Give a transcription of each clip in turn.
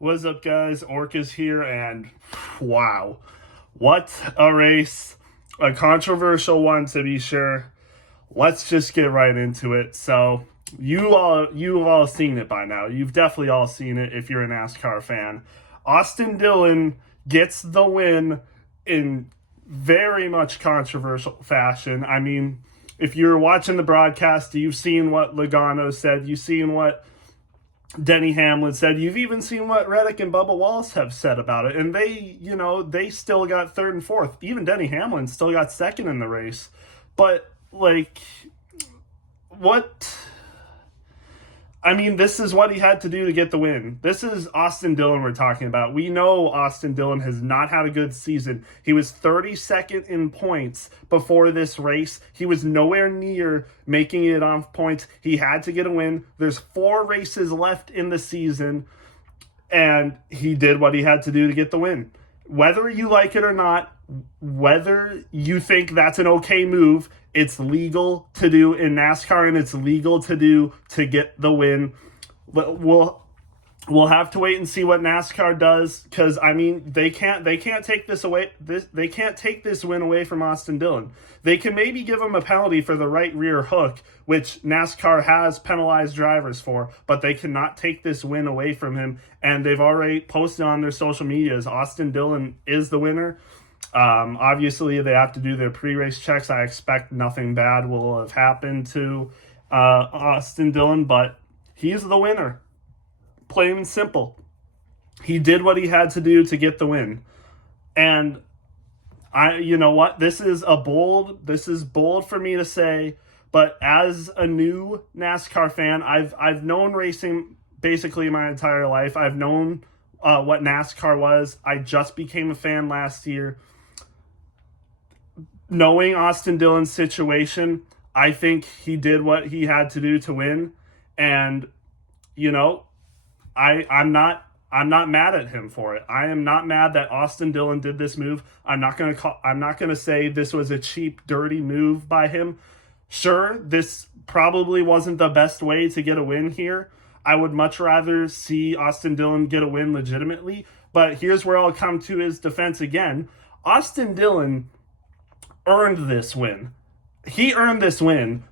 What's up, guys? Orca's here, and wow, what a race! A controversial one, to be sure. Let's just get right into it. So, you've all seen it by now. You've definitely all seen it if you're a NASCAR fan. Austin Dillon gets the win in very much controversial fashion. I mean, if you're watching the broadcast, you've seen what Logano said. You've seen what Denny Hamlin said. You've even seen what Reddick and Bubba Wallace have said about it. And they still got third and fourth. Even Denny Hamlin still got second in the race. But, like, what? I mean, this is what he had to do to get the win. This is Austin Dillon we're talking about. We know Austin Dillon has not had a good season. He was 32nd in points before this race. He was nowhere near making it off points. He had to get a win. There's 4 races left in the season, and he did what he had to do to get the win. Whether you like it or not, whether you think that's an okay move, it's legal to do in NASCAR, and it's legal to do to get the win. We'll have to wait and see what NASCAR does, because I mean they can't take this away. They can't take this win away from Austin Dillon. They can maybe give him a penalty for the right rear hook, which NASCAR has penalized drivers for, but they cannot take this win away from him. And they've already posted on their social medias, Austin Dillon is the winner. Obviously, they have to do their pre-race checks. I expect nothing bad will have happened to Austin Dillon, but he's the winner. Plain and simple. He did what he had to do to get the win. And you know what? This is bold for me to say, but as a new NASCAR fan, I've known racing basically my entire life. I've known what NASCAR was. I just became a fan last year. Knowing Austin Dillon's situation, I think he did what he had to do to win. And, you know, I'm not mad at him for it. I am not mad that Austin Dillon did this move. I'm not gonna say this was a cheap, dirty move by him. Sure, this probably wasn't the best way to get a win here. I would much rather see Austin Dillon get a win legitimately. But here's where I'll come to his defense again. Austin Dillon earned this win. He earned this win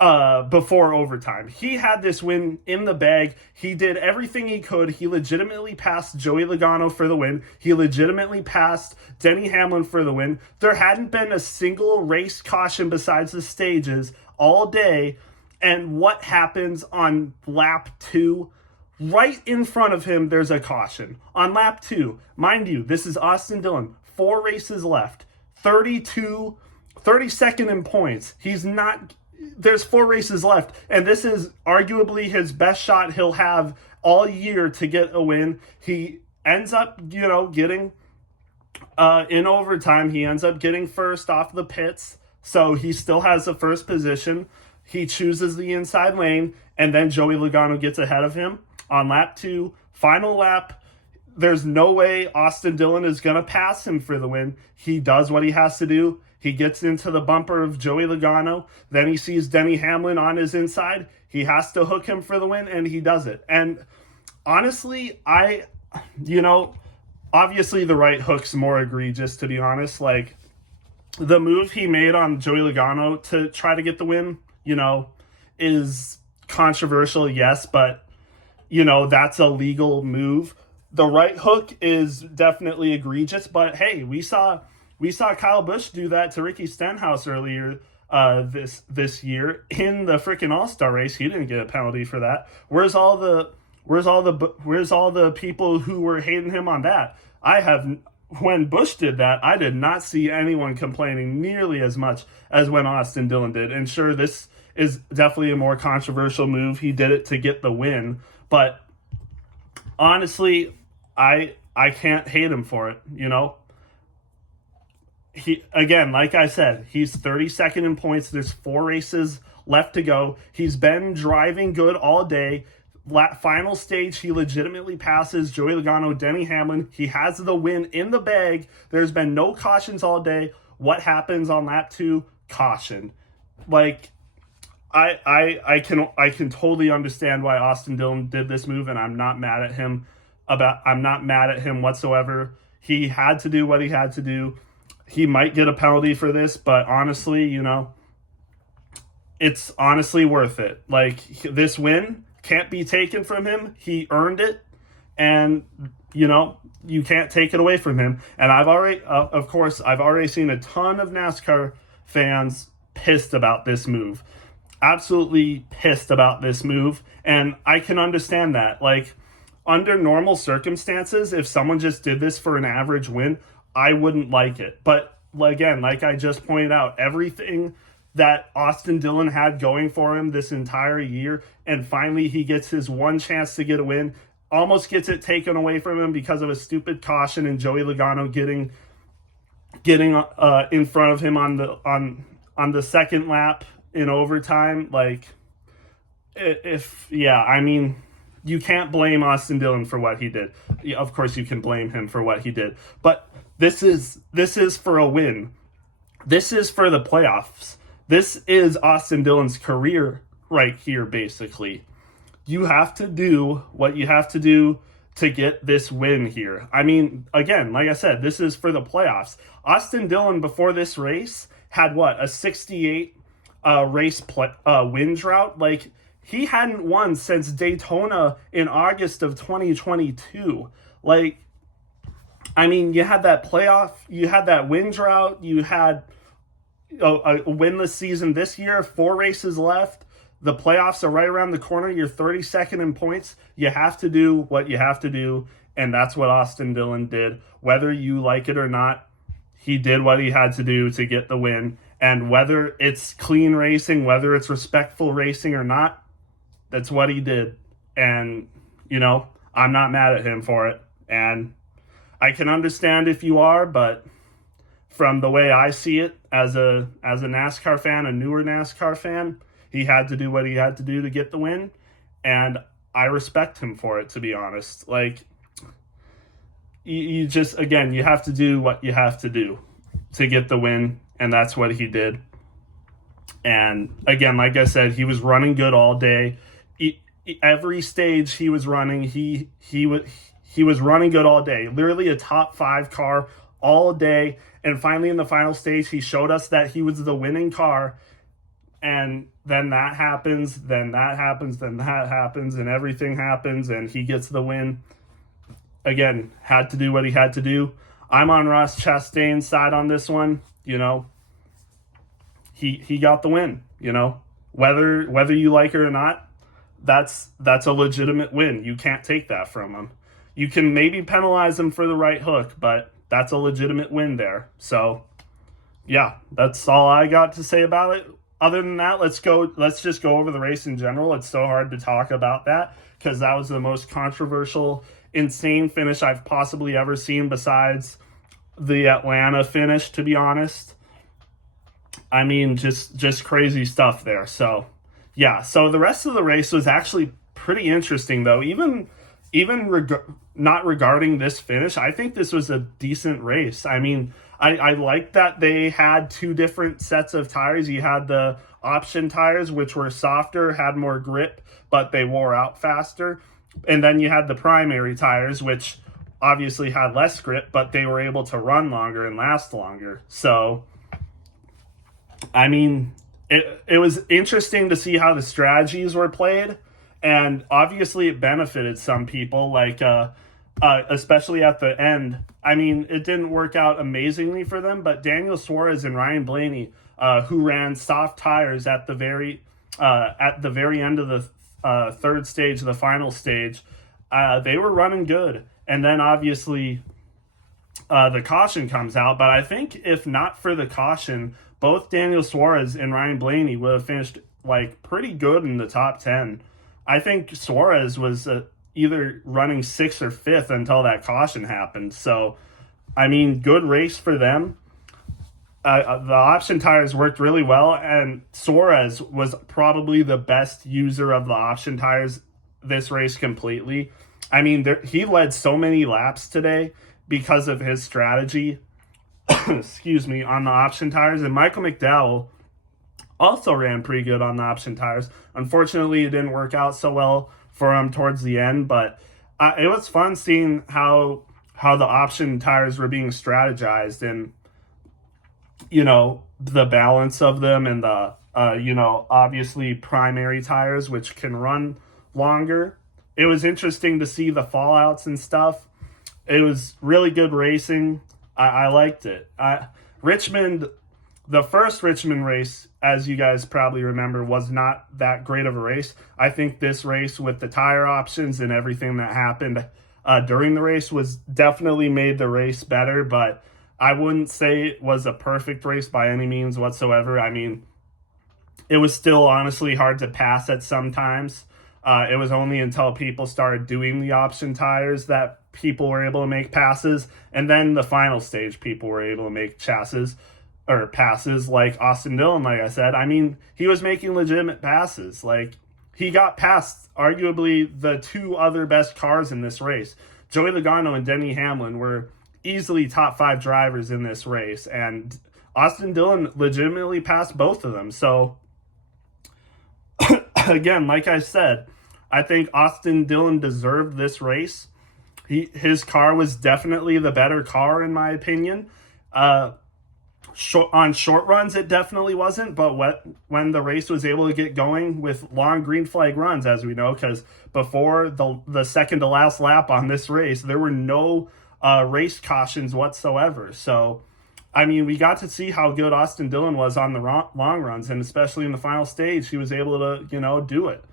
before overtime. He had this win in the bag. He did everything he could. He legitimately passed Joey Logano for the win. He legitimately passed Denny Hamlin for the win. There hadn't been a single race caution besides the stages all day. And what happens on lap 2? Right in front of him, there's a caution. On lap 2, mind you, this is Austin Dillon. 4 races left. 32nd in points. There's 4 races left, and this is arguably his best shot he'll have all year to get a win. He ends up, getting in overtime. He ends up getting first off the pits, so he still has the first position. He chooses the inside lane, and then Joey Logano gets ahead of him on lap 2. Final lap, there's no way Austin Dillon is going to pass him for the win. He does what he has to do. He gets into the bumper of Joey Logano. Then he sees Denny Hamlin on his inside. He has to hook him for the win, and he does it. And honestly, obviously the right hook's more egregious, to be honest. Like, the move he made on Joey Logano to try to get the win, is controversial, yes, but, that's a legal move. The right hook is definitely egregious, but hey, we saw Kyle Busch do that to Ricky Stenhouse earlier this year in the freaking All-Star race. He didn't get a penalty for that. Where's all the people who were hating him on that? When Busch did that, I did not see anyone complaining nearly as much as when Austin Dillon did. And sure, this is definitely a more controversial move. He did it to get the win, but honestly, I can't hate him for it, He, again, like I said, he's 32nd in points. There's 4 races left to go. He's been driving good all day. Final stage, he legitimately passes Joey Logano, Denny Hamlin. He has the win in the bag. There's been no cautions all day. What happens on lap 2? Caution. Like, I can totally understand why Austin Dillon did this move, and I'm not mad at him I'm not mad at him whatsoever. He had to do what he had to do. He might get a penalty for this, but honestly, it's honestly worth it. Like, this win can't be taken from him. He earned it, and you can't take it away from him. And I've already seen a ton of NASCAR fans pissed about this move. Absolutely pissed about this move, and I can understand that. Like, under normal circumstances, if someone just did this for an average win, I wouldn't like it. But again, like I just pointed out, everything that Austin Dillon had going for him this entire year, and finally he gets his one chance to get a win, almost gets it taken away from him because of a stupid caution and Joey Logano getting in front of him on the second lap in overtime. Like, you can't blame Austin Dillon for what he did. Yeah, of course you can blame him for what he did, but this is for a win. This is for the playoffs. This is Austin Dillon's career right here, basically. You have to do what you have to do to get this win here. I mean, again, like I said, this is for the playoffs. Austin Dillon, before this race, had a 68 win drought. Like, he hadn't won since Daytona in August of 2022. Like, I mean, you had that playoff, you had that win drought, you had a winless season this year, 4 races left. The playoffs are right around the corner. You're 32nd in points. You have to do what you have to do, and that's what Austin Dillon did. Whether you like it or not, he did what he had to do to get the win. And whether it's clean racing, whether it's respectful racing or not, that's what he did. And, I'm not mad at him for it. And I can understand if you are, but from the way I see it as a NASCAR fan, a newer NASCAR fan, he had to do what he had to do to get the win, and I respect him for it, to be honest. Like, you just, again, you have to do what you have to do to get the win, and that's what he did. And again, like I said, he was running good all day. Every stage he was running, he was running good all day. Literally a top 5 car all day. And finally, in the final stage, he showed us that he was the winning car. And then that happens, then that happens, then that happens, and everything happens, and he gets the win. Again, had to do what he had to do. I'm on Ross Chastain's side on this one. He got the win. Whether you like it or not, that's a legitimate win. You can't take that from him. You can maybe penalize him for the right hook, but that's a legitimate win there. So, yeah, that's all I got to say about it. Other than that, let's just go over the race in general. It's so hard to talk about that because that was the most controversial, insane finish I've possibly ever seen besides the Atlanta finish, to be honest. I mean, just crazy stuff there. So, yeah. So the rest of the race was actually pretty interesting, though. Even not regarding this finish, I think this was a decent race. I mean, I like that they had 2 different sets of tires. You had the option tires, which were softer, had more grip, but they wore out faster. And then you had the primary tires, which obviously had less grip, but they were able to run longer and last longer. So, I mean, it was interesting to see how the strategies were played. And obviously it benefited some people, like especially at the end. I mean, it didn't work out amazingly for them, but Daniel Suarez and Ryan Blaney, who ran soft tires at the very end of the third stage, the final stage, they were running good. And then obviously the caution comes out. But I think if not for the caution, both Daniel Suarez and Ryan Blaney would have finished pretty good in the top 10. I think Suarez was either running 6th or 5th until that caution happened. So, I mean, good race for them. The option tires worked really well, and Suarez was probably the best user of the option tires this race completely. I mean, he led so many laps today because of his strategy, excuse me, on the option tires. And Michael McDowell also ran pretty good on the option tires. Unfortunately, it didn't work out so well for him towards the end, but it was fun seeing how the option tires were being strategized, and the balance of them, and the obviously primary tires, which can run longer. It was interesting to see the fallouts and stuff. It was really good racing. I liked it. Richmond, the first Richmond race, as you guys probably remember, was not that great of a race. I think this race, with the tire options and everything that happened during the race, was definitely made the race better, but I wouldn't say it was a perfect race by any means whatsoever. I mean, it was still honestly hard to pass at some times. It was only until people started doing the option tires that people were able to make passes, and then the final stage people were able to make passes, like Austin Dillon. Like I said, I mean, he was making legitimate passes. Like, he got past arguably the two other best cars in this race. Joey Logano and Denny Hamlin were easily top 5 drivers in this race, and Austin Dillon legitimately passed both of them. So again, like I said, I think Austin Dillon deserved this race. His car was definitely the better car, in my opinion. On short runs, it definitely wasn't, but when the race was able to get going with long green flag runs, as we know, because before the second to last lap on this race, there were no race cautions whatsoever. So, I mean, we got to see how good Austin Dillon was on the long runs, and especially in the final stage, he was able to, do it.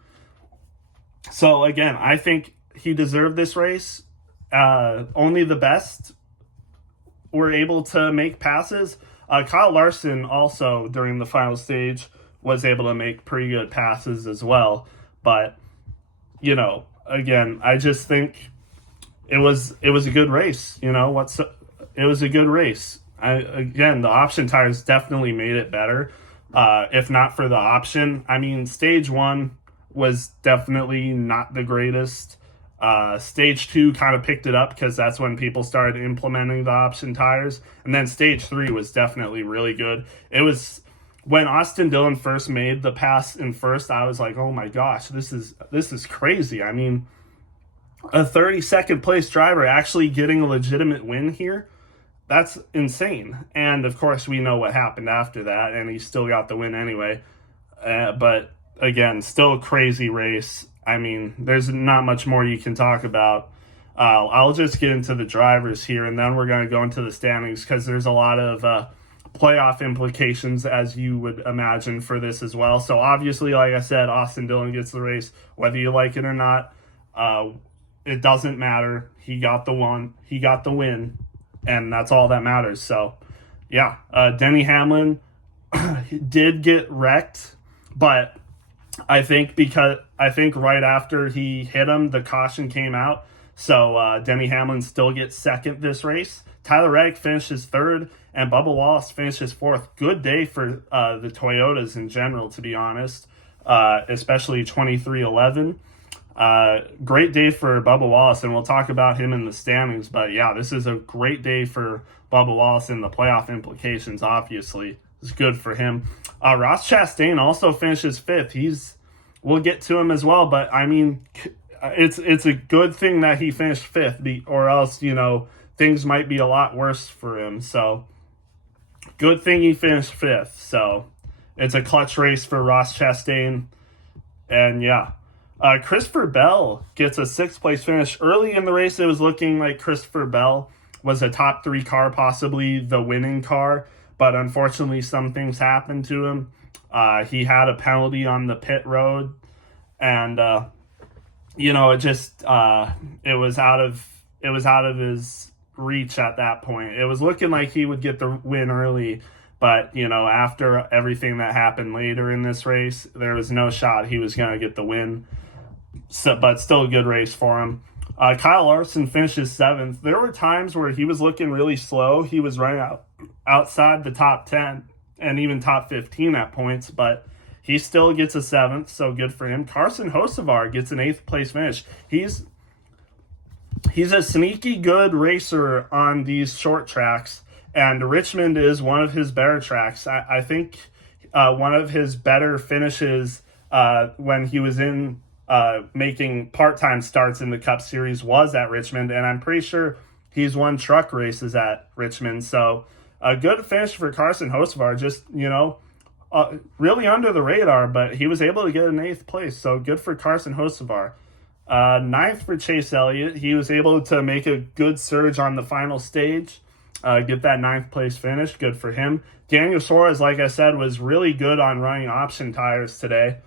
So, again, I think he deserved this race. Only the best were able to make passes. Kyle Larson also, during the final stage, was able to make pretty good passes as well. But, again, I just think it was a good race. It was a good race. The option tires definitely made it better. If not for the option, I mean, stage 1 was definitely not the greatest. Stage 2 kind of picked it up because that's when people started implementing the option tires. And then stage 3 was definitely really good. It was when Austin Dillon first made the pass in first, I was like, oh my gosh, this is crazy. I mean, a 32nd place driver actually getting a legitimate win here, that's insane. And of course, we know what happened after that, and he still got the win anyway. But again, still a crazy race. I mean, there's not much more you can talk about. I'll just get into the drivers here, and then we're going to go into the standings, because there's a lot of playoff implications, as you would imagine, for this as well. So obviously, like I said, Austin Dillon gets the race, whether you like it or not. It doesn't matter. He got the win, and that's all that matters. So, yeah, Denny Hamlin did get wrecked, but I think right after he hit him, the caution came out. So Denny Hamlin still gets second this race. Tyler Reddick finishes third, and Bubba Wallace finishes fourth. Good day for the Toyotas in general, to be honest, especially 2311. Great day for Bubba Wallace, and we'll talk about him in the standings. But yeah, this is a great day for Bubba Wallace, and the playoff implications, obviously, is good for him. Ross Chastain also finishes fifth. We'll get to him as well, but I mean, it's a good thing that he finished fifth, or else, things might be a lot worse for him. So good thing he finished fifth. So it's a clutch race for Ross Chastain. And yeah, Christopher Bell gets a 6th place finish. Early in the race, it was looking like Christopher Bell was a top 3 car, possibly the winning car. But unfortunately, some things happened to him. He had a penalty on the pit road, and it was out of his reach at that point. It was looking like he would get the win early, but after everything that happened later in this race, there was no shot he was going to get the win. So, but still a good race for him. Kyle Larson finishes 7th. There were times where he was looking really slow. He was running outside the top 10 and even top 15 at points, but he still gets a 7th, so good for him. Carson Hocevar gets an 8th place finish. He's a sneaky good racer on these short tracks, and Richmond is one of his better tracks. I think one of his better finishes when he was in making part-time starts in the Cup Series was at Richmond, and I'm pretty sure he's won truck races at Richmond. So a good finish for Carson Hocevar, just, really under the radar, but he was able to get an 8th place. So good for Carson Hocevar. 9th for Chase Elliott. He was able to make a good surge on the final stage, get that 9th place finish. Good for him. Daniel Suarez, like I said, was really good on running option tires today.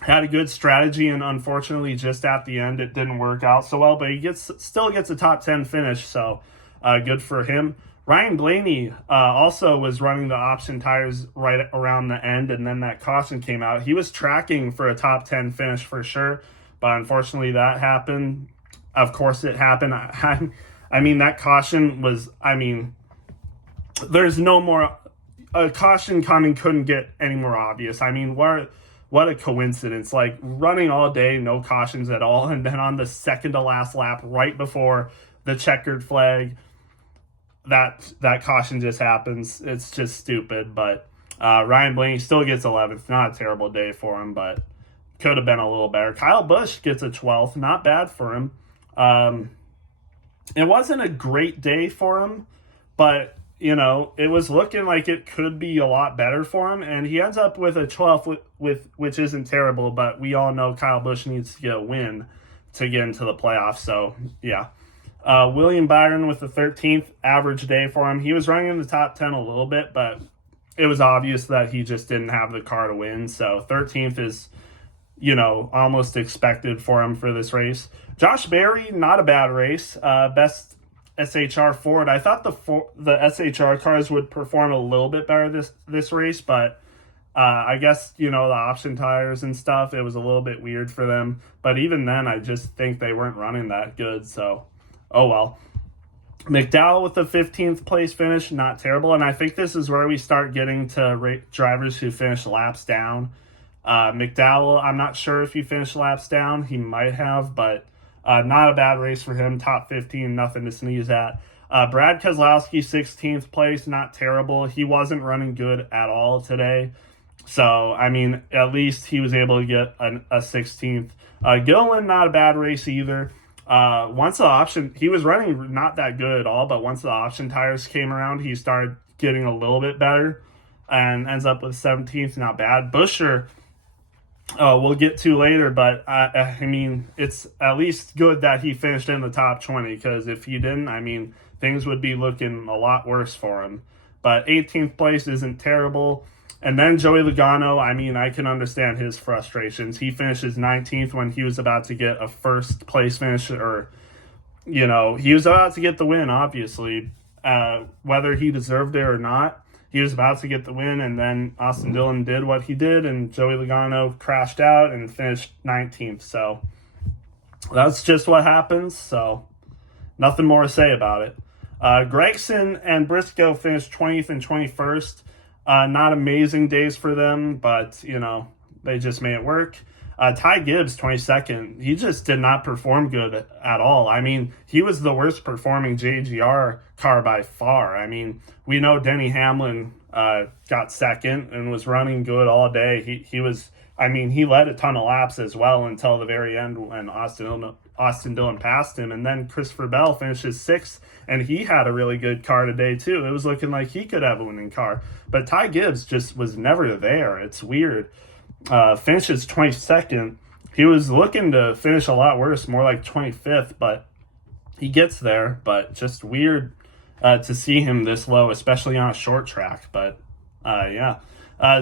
Had a good strategy, and unfortunately, just at the end, it didn't work out so well. But he still gets a top 10 finish, so good for him. Ryan Blaney also was running the option tires right around the end, and then that caution came out. He was tracking for a top 10 finish for sure, but unfortunately, that happened. Of course, it happened. I mean, that caution was. I mean, there's no more. A caution coming couldn't get any more obvious. I mean, what a coincidence. Like, running all day, no cautions at all, and then on the second to last lap, right before the checkered flag, that caution just happens. It's just stupid. But Ryan Blaney still gets 11th. Not a terrible day for him, but could have been a little better. Kyle Busch gets a 12th. Not bad for him. It wasn't a great day for him, but it was looking like it could be a lot better for him, and he ends up with a 12th, which isn't terrible, but we all know Kyle Busch needs to get a win to get into the playoffs, so yeah. William Byron with the 13th, average day for him. He was running in the top 10 a little bit, but it was obvious that he just didn't have the car to win, so 13th is, almost expected for him for this race. Josh Berry, not a bad race. Best SHR Ford. I thought the SHR cars would perform a little bit better this race, but I guess, the option tires and stuff, it was a little bit weird for them. But even then, I just think they weren't running that good, so oh well. McDowell with the 15th place finish, not terrible, and I think this is where we start getting to drivers who finish laps down. McDowell, I'm not sure if he finished laps down. He might have, but not a bad race for him. Top 15, nothing to sneeze at. Brad Keselowski, 16th place, not terrible. He wasn't running good at all today. So, I mean, at least he was able to get a 16th. Dillon, not a bad race either. He was running not that good at all, but once the option tires came around, he started getting a little bit better and ends up with 17th, not bad. Buescher, we'll get to later, but I mean, it's at least good that he finished in the top 20, because if he didn't, I mean, things would be looking a lot worse for him. But 18th place isn't terrible. And then Joey Logano, I mean, I can understand his frustrations. He finishes 19th when he was about to get a first place finish, or, he was about to get the win, obviously, whether he deserved it or not. He was about to get the win, and then Austin Dillon did what he did, and Joey Logano crashed out and finished 19th. So that's just what happens. So nothing more to say about it. Gregson and Briscoe finished 20th and 21st. Not amazing days for them, but, they just made it work. Ty Gibbs, 22nd. He just did not perform good at all. I mean, he was the worst performing JGR car by far. I mean, we know Denny Hamlin got second and was running good all day. He led a ton of laps as well until the very end when Austin Dillon passed him. And then Christopher Bell finishes 6th, and he had a really good car today too. It was looking like he could have a winning car. But Ty Gibbs just was never there. It's weird. Finishes 22nd. He was looking to finish a lot worse, more like 25th, but he gets there. But just weird to see him this low, especially on a short track. But yeah.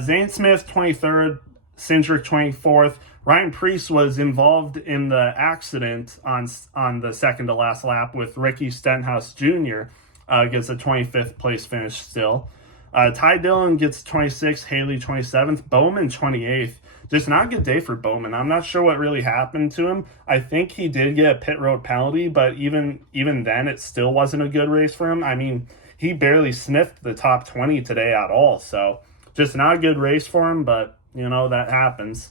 Zane Smith, 23rd. Cindric, 24th. Ryan Preece was involved in the accident on the second to last lap with Ricky Stenhouse Jr. Gets a 25th place finish still. Ty Dillon gets 26th, Haley 27th, Bowman 28th. Just not a good day for Bowman. I'm not sure what really happened to him. I think he did get a pit road penalty, but even then, it still wasn't a good race for him. I mean, he barely sniffed the top 20 today at all. So just not a good race for him, but, that happens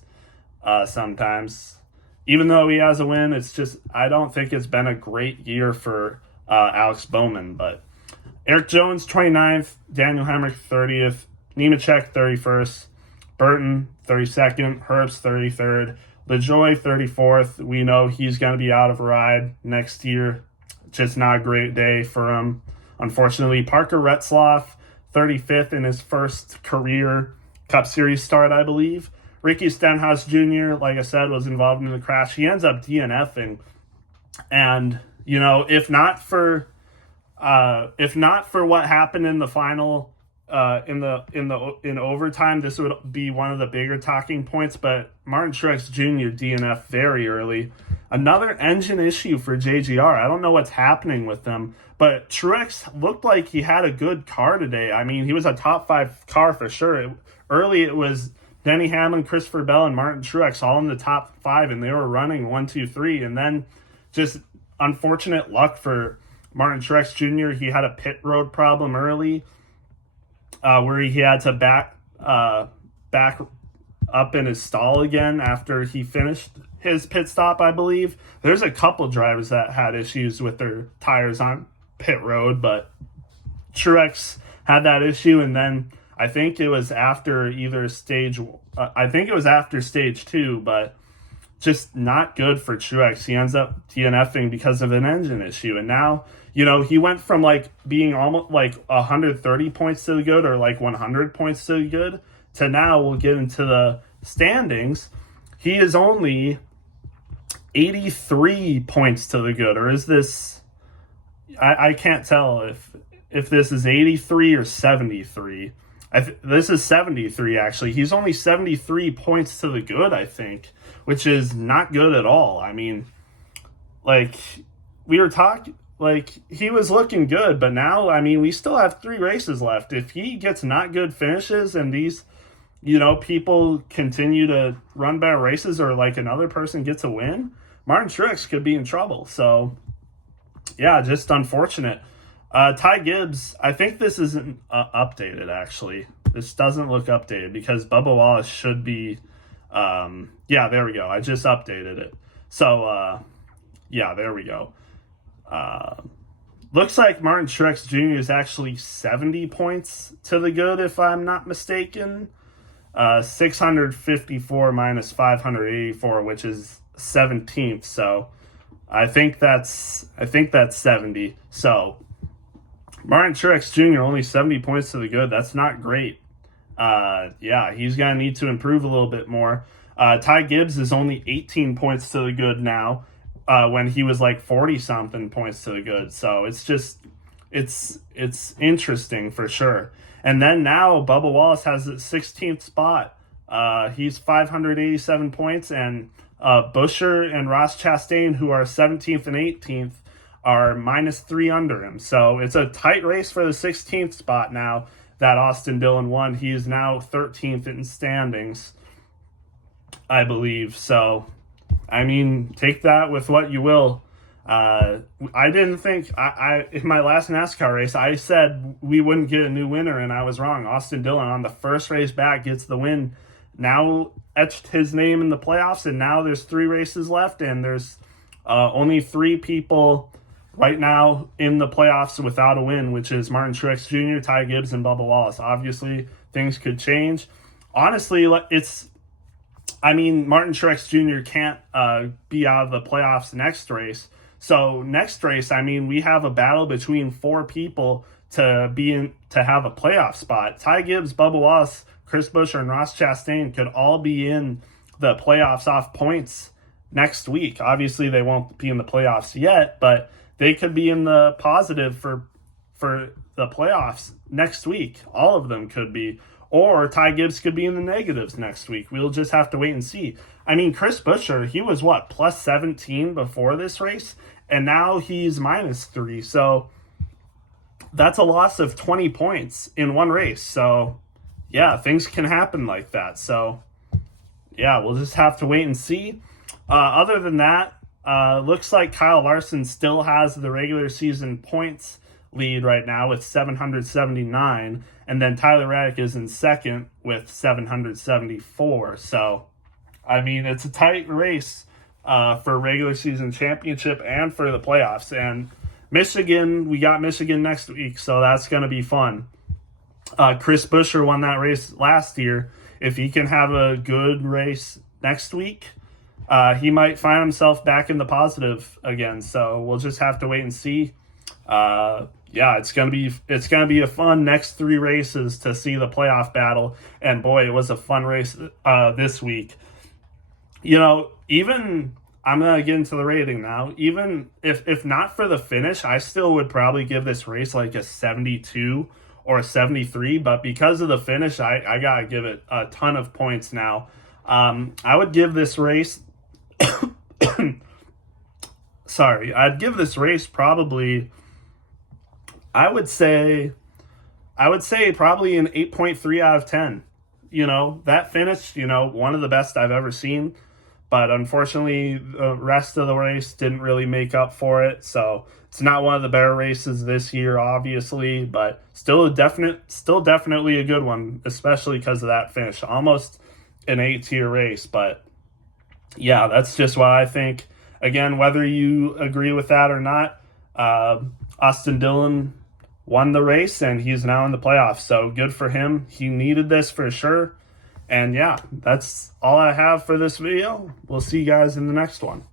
sometimes. Even though he has a win, it's just, I don't think it's been a great year for Alex Bowman, but Eric Jones, 29th, Daniel Hemrick, 30th, Nemechek, 31st, Burton, 32nd, Herbst, 33rd, LaJoy, 34th. We know he's going to be out of ride next year. Just not a great day for him, unfortunately. Parker Retzlaff, 35th in his first career Cup Series start, I believe. Ricky Stenhouse Jr., like I said, was involved in the crash. He ends up DNFing. And, you know, if not for what happened in the final, in overtime, this would be one of the bigger talking points. But Martin Truex Jr. DNF very early. Another engine issue for JGR. I don't know what's happening with them, but Truex looked like he had a good car today. I mean, he was a top 5 car for sure. Early it was Denny Hamlin, Christopher Bell, and Martin Truex all in the top 5, and they were running 1, 2, 3, and then just unfortunate luck for Martin Truex Jr. He had a pit road problem early, where he had to back up in his stall again after he finished his pit stop, I believe. There's a couple drivers that had issues with their tires on pit road, but Truex had that issue, and then I think it was after stage 2, but just not good for Truex. He ends up DNFing because of an engine issue, and now, you know, he went from like being almost like 130 points to the good, or like 100 points to the good, to now we'll get into the standings. He is only 83 points to the good, or is this? I can't tell if this is 83 or 73. This is 73 actually. He's only 73 points to the good, I think, which is not good at all. I mean, like we were talking. Like, he was looking good, but now, I mean, we still have 3 races left. If he gets not good finishes and these, you know, people continue to run bad races, or like another person gets a win, Martin Truex could be in trouble. So, yeah, just unfortunate. Ty Gibbs, I think this isn't updated, actually. This doesn't look updated because Bubba Wallace should be, yeah, there we go. I just updated it. So, yeah, there we go. Looks like Martin Truex Jr. is actually 70 points to the good, if I'm not mistaken. 654 minus 584, which is 17th. So I think that's 70. So Martin Truex Jr. only 70 points to the good. That's not great. Yeah, he's gonna need to improve a little bit more. Ty Gibbs is only 18 points to the good now, when he was like 40-something points to the good. So it's just, it's interesting for sure. And then now Bubba Wallace has the 16th spot. He's 587 points, and Buescher and Ross Chastain, who are 17th and 18th, are -3 under him. So it's a tight race for the 16th spot now that Austin Dillon won. He is now 13th in standings, I believe. So, I mean, take that with what you will. I didn't think, in my last NASCAR race, I said we wouldn't get a new winner, and I was wrong. Austin Dillon, on the first race back, gets the win. Now etched his name in the playoffs, and now there's 3 races left, and there's only 3 people right now in the playoffs without a win, which is Martin Truex Jr., Ty Gibbs, and Bubba Wallace. Obviously, things could change. Honestly, Martin Truex Jr. can't be out of the playoffs next race. So next race, I mean, we have a battle between 4 people to have a playoff spot. Ty Gibbs, Bubba Wallace, Chris Buescher, and Ross Chastain could all be in the playoffs off points next week. Obviously, they won't be in the playoffs yet, but they could be in the positive for the playoffs next week. All of them could be. Or Ty Gibbs could be in the negatives next week. We'll just have to wait and see. I mean, Chris Buescher, he was plus 17 before this race, and now he's -3. So that's a loss of 20 points in one race. So yeah, things can happen like that. So yeah, we'll just have to wait and see. Other than that, looks like Kyle Larson still has the regular season points lead right now with 779, and then Tyler Reddick is in second with 774. So, I mean, it's a tight race for regular season championship and for the playoffs. And Michigan, we got Michigan next week, so that's going to be fun. Chris Buescher won that race last year. If he can have a good race next week, he might find himself back in the positive again. So we'll just have to wait and see. Yeah, it's gonna be a fun next 3 races to see the playoff battle. And boy, it was a fun race this week. You know, even I'm gonna get into the rating now. Even if not for the finish, I still would probably give this race like a 72 or a 73. But because of the finish, I gotta give it a ton of points now. I would give this race. Sorry, I'd give this race probably. I would say probably an 8.3 out of 10. You know, that finish, you know, one of the best I've ever seen. But unfortunately, the rest of the race didn't really make up for it. So it's not one of the better races this year, obviously, but still definitely a good one, especially because of that finish. Almost an A-tier race. But yeah, that's just what I think. Again, whether you agree with that or not, Austin Dillon won the race and he's now in the playoffs. So good for him. He needed this for sure. And yeah, that's all I have for this video. We'll see you guys in the next one.